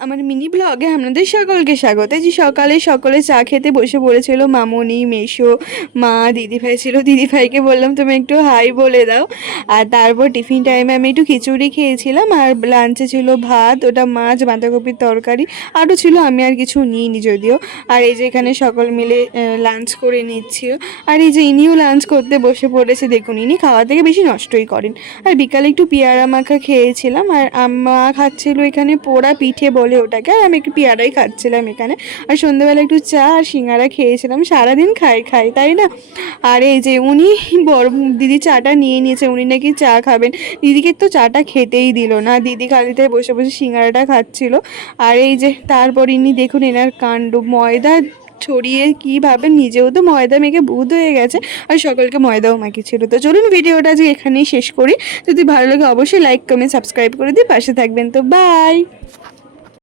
আমার মিনি ব্লগে আপনাদের সকলকে স্বাগত। যে সকালে সকলে চা খেতে বসে পড়েছিল, মামনি, মেশো, মা, দিদিভাই ছিল। দিদিভাইকে বললাম তুমি একটু হাই বলে দাও। আর তারপর টিফিন টাইমে আমি একটু খিচুড়ি খেয়েছিলাম, আর লাঞ্চে ছিল ভাত, ওটা মাছ, বাঁধাকপির তরকারি আরও ছিল, আমি আর কিছু নিইনি যদিও। আর এই যে এখানে সকল মিলে লাঞ্চ করে নিচ্ছি। আর এই যে ইনিও লাঞ্চ করতে বসে পড়েছে, দেখুন ইনি খাওয়া থেকে বেশি নষ্টই করেন। আর বিকালে একটু পেয়ারা মাখা খেয়েছিলাম, আর আম্মা খাচ্ছিল এখানে পোড়া পিঠে বলে ওটাকে, আর আমি একটু পেয়ারাই খাচ্ছিলাম এখানে। আর সন্ধ্যাবেলা একটু চা আর সিঙ্গারা খেয়েছিলাম। সারাদিন খাই খাই, তাই না? আর এই যে উনি বড় দিদি চাটা নিয়ে নিয়েছে, উনি নাকি চা খাবেন। দিদিকে তো চাটা খেতেই দিল না, দিদি খালিতে বসে বসে সিঙ্গারাটা খাচ্ছিল। আর এই যে তারপর ইনি দেখুন এনার কাণ্ড, ময়দা ছড়িয়ে কীভাবে, নিজেও তো ময়দা মেখে ভূত হয়ে গেছে, আর সকলকে ময়দাও মাখিয়েছিল। তো চলুন ভিডিওটা আজকে এখানেই শেষ করি। যদি ভালো লাগে অবশ্যই লাইক, কমেন্ট, সাবস্ক্রাইব করে দিয়ে পাশে থাকবেন। তো বাই।